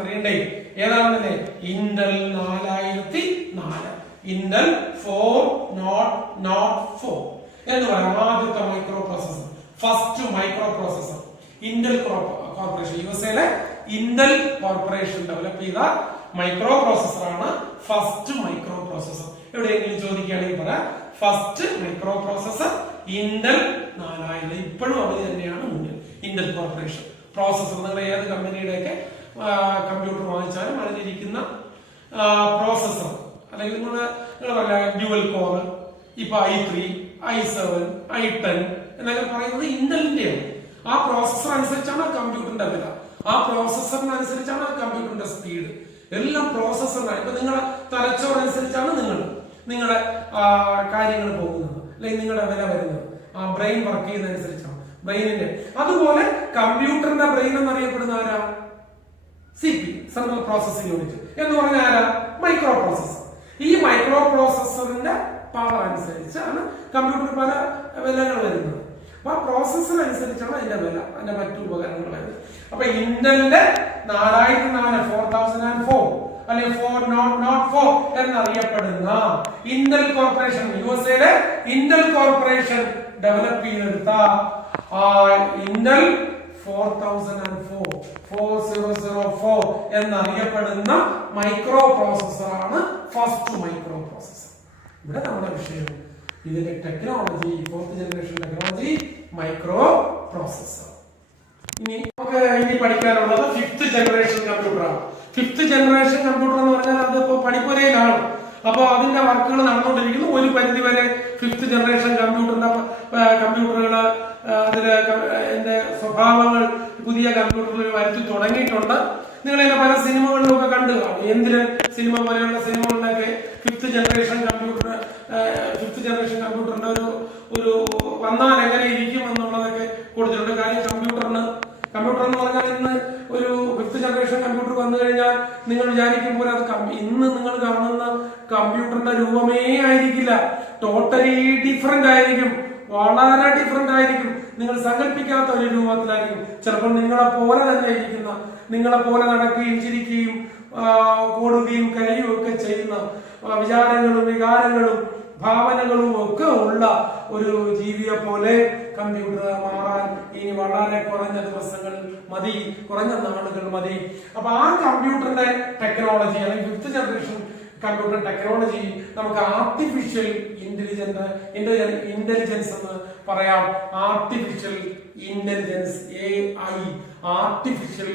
അറിയണ്ടേ ഏതാണെന്നല്ലേ? ഇന്റൽ 4004, ഇന്റൽ 404 എന്ന് പറയാം. ആദ്യത്തെ micro processor, first micro processor Intel corporation, USA Intel corporation develop ചെയ്ത മൈക്രോ പ്രോസസർ ആണ് ഫസ്റ്റ് മൈക്രോ പ്രോസസർ. എവിടെയെങ്കിലും ചോദിക്കുകയാണെങ്കിൽ പറയാം ഫസ്റ്റ് മൈക്രോ പ്രോസസർ ഇന്റൽ 4000. ഇപ്പോഴും അവർ തന്നെയാണ് മുന്നിൽ, ഇന്റൽ കോർപ്പറേഷൻ. പ്രോസസർ നിങ്ങൾ ഏത് കമ്പനിയുടെയൊക്കെ കമ്പ്യൂട്ടർ വാങ്ങിച്ചാലും അതിലിരിക്കുന്ന പ്രോസസർ അല്ലെങ്കിൽ നിങ്ങൾ പറയാ ഡ്യുവൽ കോർ, ഇപ്പൊ i3, i7, i10 എന്നൊക്കെ പറയുന്നത് ഇന്റലിന്റെയാണ്. ആ പ്രോസസർ അനുസരിച്ചാണ് കമ്പ്യൂട്ടറിന്റെ വില, ആ പ്രോസസറിനനുസരിച്ചാണ് കമ്പ്യൂട്ടറിന്റെ സ്പീഡ്. എല്ലാം പ്രോസസറിനാണ്. ഇപ്പൊ നിങ്ങളുടെ തലച്ചോറനുസരിച്ചാണ് നിങ്ങളുടെ കാര്യങ്ങൾ പോകുന്നത്, അല്ലെങ്കിൽ നിങ്ങളുടെ വില വരുന്നത്. ആ ബ്രെയിൻ വർക്ക് ചെയ്യുന്നതനുസരിച്ചാണ് ബ്രെയിനിന്റെ. അതുപോലെ കമ്പ്യൂട്ടറിന്റെ ബ്രെയിൻ എന്നറിയപ്പെടുന്ന ആരാ? CPU, സെൻട്രൽ പ്രോസസിംഗ് യൂണിറ്റ് എന്ന് പറഞ്ഞ ആരാ? Micro processor. ഈ മൈക്രോ പ്രോസസറിന്റെ പവർ അനുസരിച്ചാണ് കമ്പ്യൂട്ടർ പല വിലകൾ വരുന്നത്. അപ്പൊ ആ പ്രോസസർ അനുസരിച്ചാണ് അതിന്റെ വില, അതിന്റെ മറ്റു ഉപകരണങ്ങൾ വരുന്നത്. അപ്പൊ ഇന്റലിന്റെ 4004 അല്ലെങ്കിൽ 4004 എന്നറിയപ്പെടുന്ന Intel corporation, USA Intel corporation develop ചെയ്തെടുത്ത ഇന്റൽ 4004 എന്നറിയപ്പെടുന്ന മൈക്രോ പ്രോസസർ ആണ് ഫസ്റ്റ് മൈക്രോ പ്രോസസർ. ഇവിടെ നമ്മുടെ വിഷയം ഇതിന്റെ technology, 4th generation technology micro processor. ഇനി പഠിക്കാനുള്ളത് 5th ജനറേഷൻ കമ്പ്യൂട്ടർ ആണ്. 5th ജനറേഷൻ കമ്പ്യൂട്ടർ എന്ന് പറഞ്ഞാൽ അതിപ്പോ പണിപ്പുരയിലാണ്. അപ്പൊ അതിന്റെ വർക്കുകൾ നടന്നുകൊണ്ടിരിക്കുന്നു. ഒരു പരിധി വരെ 5th ജനറേഷൻ കമ്പ്യൂട്ടറുകൾ അതില് അതിന്റെ സ്വഭാവങ്ങൾ പുതിയ കമ്പ്യൂട്ടറുകളിൽ വരുത്തി തുടങ്ങിയിട്ടുണ്ട്. നിങ്ങൾ ഇതിന്റെ പല സിനിമകളിലൊക്കെ കണ്ടു കാണും. എന്തിന് സിനിമ പോലെയുള്ള സിനിമകളിലൊക്കെ 5th ജനറേഷൻ കമ്പ്യൂട്ടറിന്റെ വന്നാൽ എങ്ങനെ ഇരിക്കും എന്നുള്ളതൊക്കെ കൊടുത്തിട്ടുണ്ട്. കാര്യം കമ്പ്യൂട്ടർ എന്ന് പറഞ്ഞാൽ ഇന്ന് ഒരു 5th ജനറേഷൻ കമ്പ്യൂട്ടർ വന്നു കഴിഞ്ഞാൽ നിങ്ങൾ വിചാരിക്കുമ്പോൾ അത് ഇന്ന് നിങ്ങൾ കാണുന്ന കമ്പ്യൂട്ടറിന്റെ രൂപമേ ആയിരിക്കില്ല. ടോട്ടലി ഡിഫറെന്റ് ആയിരിക്കും, വളരെ ഡിഫറെന്റ് ആയിരിക്കും. നിങ്ങൾ സങ്കല്പിക്കാത്ത ഒരു രൂപത്തിലായിരിക്കും. ചിലപ്പോൾ നിങ്ങളെ പോലെ തന്നെ ഇരിക്കുന്ന, നിങ്ങളെ പോലെ നടക്കുകയും ചിരിക്കുകയും ഓടുകയും കരയുകയും ഒക്കെ ചെയ്യുന്ന വിചാരങ്ങളും വികാരങ്ങളും ഭാവനകളും ഒക്കെ ഉള്ള ഒരു ജീവിയെ പോലെ കമ്പ്യൂട്ടർ മാറാൻ ഇനി വളരെ കുറഞ്ഞ ദിവസങ്ങൾ മതി, കുറഞ്ഞ നാളുകൾ മതി. അപ്പൊ ആ കമ്പ്യൂട്ടറിന്റെ ടെക്നോളജി അല്ലെങ്കിൽ 5th ജനറേഷൻ കമ്പ്യൂട്ടർ ടെക്നോളജി നമുക്ക് ആർട്ടിഫിഷ്യൽ ഇന്റലിജൻസ് എന്ന് പറയാം. Artificial intelligence, AI, artificial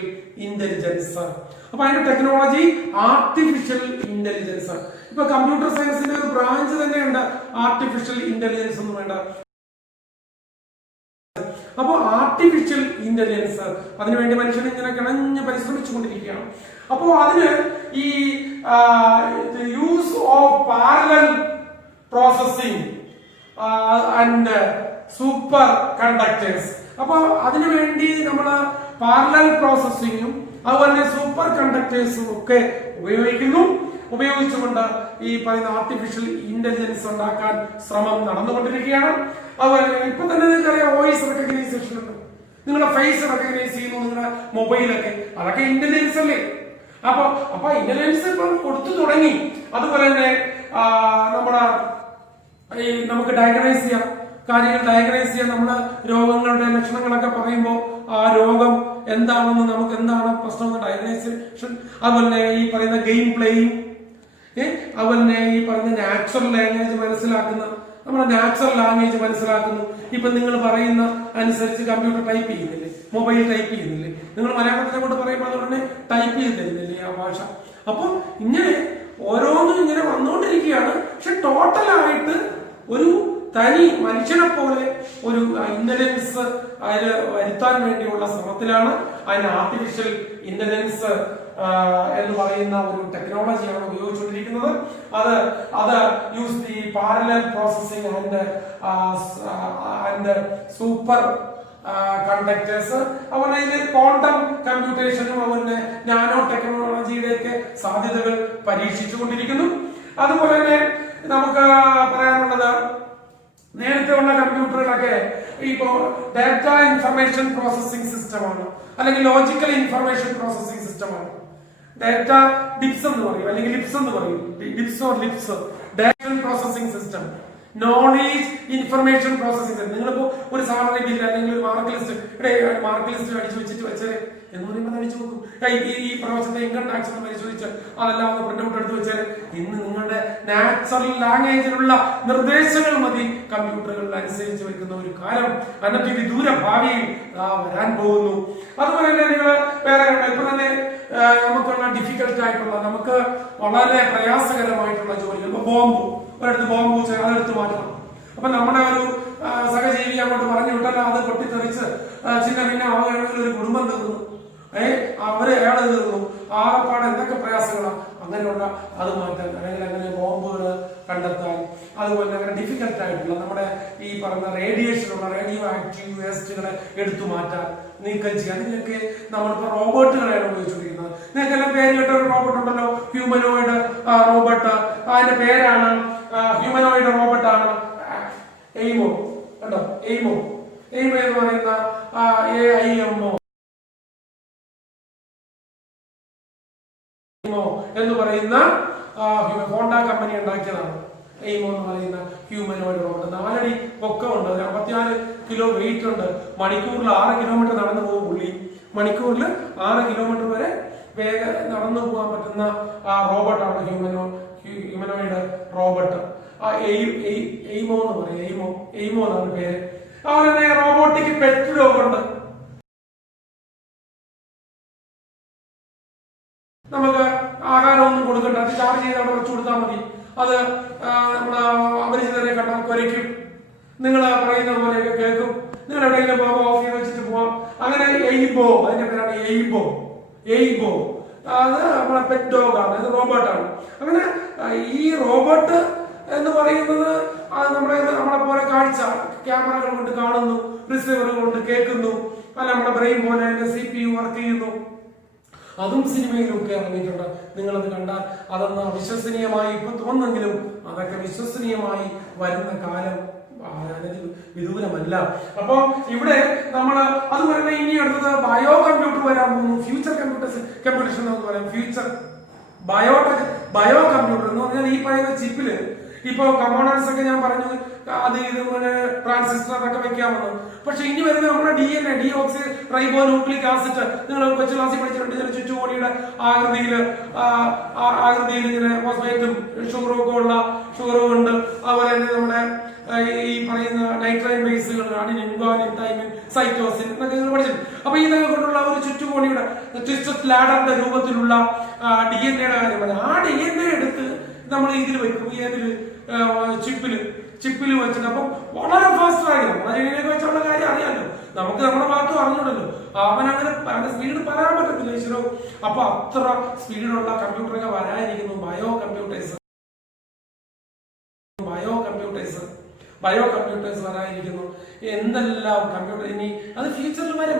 intelligence. അപ്പൊ അതിന്റെ ടെക്നോളജി ആർട്ടിഫിഷ്യൽ ഇന്റലിജൻസ്. ഇപ്പൊ കമ്പ്യൂട്ടർ സയൻസിന്റെ ഒരു ബ്രാഞ്ച് തന്നെയുണ്ട് ആർട്ടിഫിഷ്യൽ ഇന്റലിജൻസ് എന്ന് വേണ്ട. അപ്പൊ ആർട്ടിഫിഷ്യൽ ഇന്റലിജൻസ് അതിനുവേണ്ടി മനുഷ്യൻ ഇങ്ങനെ കിണഞ്ഞ് പരിശ്രമിച്ചുകൊണ്ടിരിക്കുകയാണ്. അപ്പോ അതിന് ഈ use of parallel processing and super conductors. അപ്പൊ അതിനുവേണ്ടി നമ്മൾ പാരലൽ പ്രോസസിംഗും അതുപോലെ സൂപ്പർ കണ്ടക്ടേഴ്സും ഒക്കെ ഉപയോഗിച്ചുകൊണ്ട് ഈ പറയുന്ന ആർട്ടിഫിഷ്യൽ ഇന്റലിജൻസ് ഉണ്ടാക്കാൻ ശ്രമം നടന്നുകൊണ്ടിരിക്കുകയാണ്. അതുപോലെ ഇപ്പൊ തന്നെ നിങ്ങൾക്കറിയാം വോയിസ് റെക്കഗ്നൈസേഷൻ ഉണ്ട്. നിങ്ങളുടെ ഫേസ് റെക്കഗ്നൈസ് ചെയ്യുന്നു നിങ്ങളുടെ മൊബൈലൊക്കെ, അതൊക്കെ ഇന്റലിജൻസ് അല്ലേ? അപ്പൊ ഇന്റലിജൻസ് ഇപ്പം കൊടുത്തു തുടങ്ങി. അതുപോലെ തന്നെ നമ്മുടെ നമുക്ക് ഡയഗ്നൈസ് ചെയ്യാം, കാര്യങ്ങൾ ഡയഗ്നൈസ് ചെയ്യാൻ, നമ്മുടെ രോഗങ്ങളുടെ ലക്ഷണങ്ങളൊക്കെ പറയുമ്പോൾ ആ രോഗം എന്താണെന്ന്, നമുക്ക് എന്താണ് പ്രശ്നം ഡയഗ്നൈസേഷൻ. അതുപോലെ ഈ പറയുന്ന ഗെയിം പ്ലേയിങ്, അതുപോലെ തന്നെ ഈ പറയുന്ന നാച്ചുറൽ ലാംഗ്വേജ് മനസ്സിലാക്കുന്ന, നമ്മുടെ നാച്ചുറൽ ലാംഗ്വേജ് മനസ്സിലാക്കുന്നു. ഇപ്പൊ നിങ്ങൾ പറയുന്ന അനുസരിച്ച് കമ്പ്യൂട്ടർ ടൈപ്പ് ചെയ്യുന്നില്ലേ, മൊബൈൽ ടൈപ്പ് ചെയ്യുന്നില്ലേ, നിങ്ങൾ മലയാളത്തിനെ കൊണ്ട് പറയുമ്പോൾ അതുകൊണ്ട് ടൈപ്പ് ചെയ്ത് തരുന്നില്ലേ ആ ഭാഷ. അപ്പൊ ഇങ്ങനെ ഓരോന്നും ഇങ്ങനെ വന്നുകൊണ്ടിരിക്കുകയാണ്. പക്ഷെ ടോട്ടലായിട്ട് ഒരു തനി മനുഷ്യനെ പോലെ ഒരു ഇന്റലിജൻസ് അതിൽ വരുത്താൻ വേണ്ടിയുള്ള ശ്രമത്തിലാണ്. അതിന് ആർട്ടിഫിഷ്യൽ ഇന്റലിജൻസ് എന്ന് പറയുന്ന ഒരു ടെക്നോളജിയാണ് ഉപയോഗിച്ചുകൊണ്ടിരിക്കുന്നത്. അത് use the parallel processing and super conductors. അതുപോലെ ഇതിൽ ക്വാണ്ടം കമ്പ്യൂട്ടേഷനും അതുപോലെ നാനോ ടെക്നോളജിയുടെ ഒക്കെ സാധ്യതകൾ പരീക്ഷിച്ചുകൊണ്ടിരിക്കുന്നു. അതുപോലെ തന്നെ നമുക്ക് പറയാനുള്ളത്, നേരത്തെ ഉള്ള കമ്പ്യൂട്ടറുകളൊക്കെ ഇപ്പോ ഡാറ്റ ഇൻഫർമേഷൻ പ്രോസസിംഗ് സിസ്റ്റമാണ്, അല്ലെങ്കിൽ ലോജിക്കൽ ഇൻഫർമേഷൻ പ്രോസസിംഗ് സിസ്റ്റമാണ്. ഡാറ്റ ഡിപ്സ് എന്ന് പറയും, അല്ലെങ്കിൽ ലിപ്സ് എന്ന് പറയും, lips data processing system, knowledge information processing system. നിങ്ങളിപ്പോ ഒരു സാലറി ബില്ല് അല്ലെങ്കിൽ ഒരു മാർക്ക് ലിസ്റ്റ് അടിച്ചു വെച്ചിട്ട് വെച്ചാൽ എന്ന് പറയുമ്പോൾ അടിച്ചു നോക്കും. ഈ പ്രവർത്തനത്തെ ഇൻകം ടാക്സ് ഒന്ന് പരിശോധിച്ച് അതെല്ലാം ഒന്ന് പ്രിന്റ് ഔട്ട് എടുത്ത് വെച്ചാൽ ഇന്ന് നിങ്ങളുടെ നാച്ചുറൽ ലാംഗ്വേജിലുള്ള നിർദ്ദേശങ്ങൾ മതി കമ്പ്യൂട്ടറുകളിൽ അനുസരിച്ച് വെക്കുന്ന ഒരു കാലം അന്നത്തെ വിദൂര ഭാവിയിൽ വരാൻ പോകുന്നു. അതുപോലെ തന്നെ നിങ്ങൾ വേറെ ഇപ്പൊ തന്നെ നമുക്കുള്ള ഡിഫിക്കൽട്ട് ആയിട്ടുള്ള, നമുക്ക് വളരെ പ്രയാസകരമായിട്ടുള്ള ജോലികൾ, ഒരിടത്ത് ബോംബ് വെച്ചാൽ അതെടുത്ത് മാറ്റണം. അപ്പൊ നമ്മുടെ ഒരു സഹജീവി അങ്ങോട്ട് പറഞ്ഞു വിട്ടാൽ അത് പൊട്ടിത്തെറിച്ച് ചിന്ന പിന്നെ ആവുകയാണെങ്കിൽ ഒരു കുടുംബം തീർന്നു, അയാൾ തീർന്നു. ആകപ്പാട് എന്തൊക്കെ പ്രയാസങ്ങളാണ്. അങ്ങനെയുള്ള അത് മാറ്റാൻ, അല്ലെങ്കിൽ അങ്ങനെ ബോംബുകൾ കണ്ടെത്താൻ, അതുപോലെ അങ്ങനെ ഡിഫിക്കൽട്ട് ആയിട്ടുള്ള നമ്മുടെ ഈ പറഞ്ഞ റേഡിയേഷനുള്ള റേഡിയോ ആക്റ്റീവ് വേസ്റ്റുകളെ എടുത്തു മാറ്റാൻ, നീക്കം ചെയ്യാൻ, ഇതിനൊക്കെ നമ്മളിപ്പോ റോബോട്ടുകളെയാണ് ഉപയോഗിച്ചുകൊണ്ടിരിക്കുന്നത്. നിങ്ങൾക്കെല്ലാം പേര് കേട്ട ഒരു റോബോട്ട് ഉണ്ടല്ലോ, ഹ്യൂമനോയിഡ് റോബോട്ട്. അതിന്റെ പേരാണ് ഹ്യൂമനോയിഡ് റോബോട്ടാണ് എയ്മോ. കണ്ടോ, എയ്മോ എന്ന് പറയുന്ന AIMO എന്ന് പറയുന്ന ഹോണ്ട കമ്പനി ഉണ്ടാക്കിയതാണ്. എയ്മോ എന്ന് പറയുന്ന ഹ്യൂമനോയിഡ് റോബോട്ട്. 4 അടി പൊക്കമുണ്ട്, 54 കിലോ വെയിറ്റ് ഉണ്ട്. മണിക്കൂറിൽ 6 കിലോമീറ്റർ നടന്നു പോകും പുള്ളി. മണിക്കൂറിൽ 6 കിലോമീറ്റർ വരെ വേഗം നടന്നു പോകാൻ പറ്റുന്ന റോബോട്ടാണ് ഹ്യൂമനോയിഡ് റോബോട്ട്. എയ്മോ എന്ന് പറയും, എയ്മോ എന്നാണ് പേര്. അതുപോലെ തന്നെ റോബോട്ടിക് പെറ്റ് ഡോഗ്. നമുക്ക് ആഹാരമൊന്നും കൊടുക്കണ്ട, അത് ചാർജ് ചെയ്ത് അവിടെ വെച്ചു കൊടുത്താൽ മതി. അത് നമ്മുടെ അപരിചിതരെ കണ്ടാൽ കുരയ്ക്കും, നിങ്ങൾ പറയുന്ന പോലെയൊക്കെ കേൾക്കും. നിങ്ങൾ എവിടെയെങ്കിലും പോകുമ്പോൾ ഓഫ് ചെയ്ത് വെച്ചിട്ട് പോവാം. അങ്ങനെ എയ്ബോ, അതിന്റെ പേരാണ് എയ്ബോ. അത് നമ്മുടെ പെറ്റ് ഡോഗ് ആണ്, ഇത് റോബോട്ടാണ്. അങ്ങനെ ഈ റോബോട്ട് എന്ന് പറയുന്നത് നമ്മളെ പോലെ കാഴ്ച ക്യാമറകൾ കൊണ്ട് കാണുന്നു, റിസീവറുകൾ കൊണ്ട് കേൾക്കുന്നു, അല്ല നമ്മുടെ ബ്രെയിൻ പോലെ അതിന്റെ CPU വർക്ക് ചെയ്യുന്നു. അതും സിനിമയിലൊക്കെ ഇറങ്ങിയിട്ടുണ്ട്. നിങ്ങളത് കണ്ടാൽ അതൊന്ന് അവിശ്വസനീയമായി ഇപ്പൊ തോന്നുന്നെങ്കിലും അതൊക്കെ വിശ്വസനീയമായി വരുന്ന കാലം വിദൂരമല്ല. അപ്പൊ ഇവിടെ നമ്മൾ അതുപോലെ തന്നെ ഇനി അടുത്തത് ബയോ കമ്പ്യൂട്ടർ വരാൻ പോകുന്നു. ഫ്യൂച്ചർ കമ്പ്യൂട്ടേഷൻ എന്ന് പറയാം. ഫ്യൂച്ചർ ബയോ കമ്പ്യൂട്ടർ എന്ന് പറഞ്ഞാൽ ഈ പറയുന്ന ചിപ്പില് ഇപ്പൊ കമ്പോണൻസ് ഒക്കെ ഞാൻ പറഞ്ഞു, അത് ഇതുപോലെ ട്രാൻസിസ്റ്റർ അതൊക്കെ വെക്കാമെന്ന്. പക്ഷെ ഇനി വരുന്നത് നമ്മുടെ DNA ഡീഓക്സി റൈബോ ന്യൂക്ലിക് ആസിഡ്, നിങ്ങൾ കൊച്ചു ക്ലാസ്സിൽ പഠിച്ചിട്ടുണ്ട്. ചില ചുറ്റുകോടിയുടെ ആകൃതിയിൽ ഇങ്ങനെ ഫോസ്ഫേറ്റും ഷുഗറും ഒക്കെ ഉള്ള ഷുഗറും ഉണ്ട്. അതുപോലെ തന്നെ നമ്മുടെ ഈ പറയുന്ന നൈട്രൈൻ ബേസുകൾ, അഡിനിൻ, ഗുവാനിൻ, തൈമിൻ, സൈറ്റോസിൻ എന്നൊക്കെ നിങ്ങൾ പഠിച്ചിട്ടുണ്ട്. അപ്പൊ ഇതൊക്കെ കൊണ്ടുള്ള ഒരു ചുറ്റുകോടിയുടെ ട്വിസ്റ്റഡ് ലാഡറിന്റെ രൂപത്തിലുള്ള DNA കാര്യമാണ്. ആ DNA എടുത്ത് നമ്മൾ ഇതിൽ വെക്കും, ഏതൊരു ചിപ്പിൽ വെച്ചിട്ട്. അപ്പം വളരെ ഫാസ്റ്റ് ആയിരുന്നു. അതിനൊക്കെ വെച്ചുള്ള കാര്യം അറിയാമല്ലോ, നമുക്ക് നമ്മുടെ ഭാഗത്ത് അറിഞ്ഞൂടല്ലോ. അവനങ്ങനെ സ്പീഡ് പറയാൻ പറ്റത്തില്ല ഈശ്വരോ. അപ്പൊ അത്ര സ്പീഡുള്ള കമ്പ്യൂട്ടറൊക്കെ വരാനിരിക്കുന്നു. Bio computers വരാനിരിക്കുന്നു. എന്തെല്ലാം കമ്പ്യൂട്ടർ ഇനി അത് ഫ്യൂച്ചറിൽ വരും,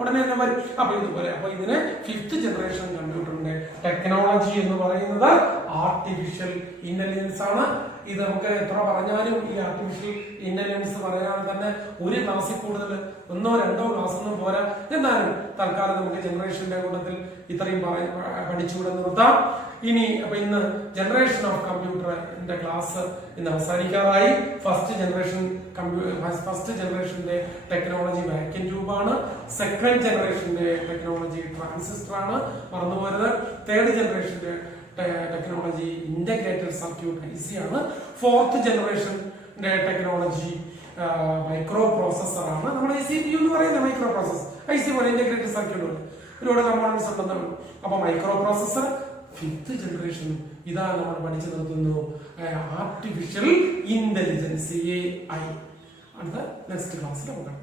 ഉടനെ തന്നെ വരും. അപ്പൊ ഇതുപോലെ അപ്പൊ ഇതിന് 5th ജനറേഷൻ കമ്പ്യൂട്ടറിന്റെ ടെക്നോളജി എന്ന് പറയുന്നത് ആർട്ടിഫിഷ്യൽ ഇന്റലിജൻസ് ആണ്. ഇത് നമുക്ക് എത്ര പറഞ്ഞാലും ഈ ആർട്ടിഫിഷ്യൽ ഇന്റലിജൻസ് പറയാൻ തന്നെ ഒരു ക്ലാസ്സിൽ കൂടുതൽ 1-2 ക്ലാസ് ഒന്നും പോരാ. എന്നാലും തൽക്കാലം നമുക്ക് ജനറേഷന്റെ കൂട്ടത്തിൽ ഇത്രയും പഠിച്ചുകൂടെ നിർത്താം. ഇനി അപ്പൊ ഇന്ന് ജനറേഷൻ ഓഫ് കമ്പ്യൂട്ടറിന്റെ ക്ലാസ് ഇന്ന് അവസാനിക്കാറായി. ഫസ്റ്റ് ജനറേഷന്റെ ടെക്നോളജി വാക്യൂം ട്യൂബ് ആണ്. സെക്കൻഡ് ജനറേഷന്റെ ടെക്നോളജി ട്രാൻസിസ്റ്റർ ആണ്, മറന്നുപോരുത്. തേർഡ് ജനറേഷന്റെ ടെക്നോളജി ഇന്റഗ്രേറ്റഡ് സർക്യൂട്ട് IC ആണ്. 4th ജനറേഷന്റെ ടെക്നോളജി മൈക്രോ പ്രോസസർ ആണ്. നമ്മുടെ CPU എന്ന് പറയുന്നത് മൈക്രോ പ്രോസസർ, IC പോലെ ഇന്റഗ്രേറ്റഡ് സർക്യൂട്ട് ഒരുപാട് കമ്പോണൻസ് ഉണ്ടെന്നാണ്. അപ്പൊ മൈക്രോ പ്രോസസർ 5th ജനറേഷൻ ഇതാ നമ്മൾ പഠിച്ചു നിർത്തുന്നു. Artificial intelligence AI. അടുത്ത നെക്സ്റ്റ് ക്ലാസ്സിൽ നമുക്ക്.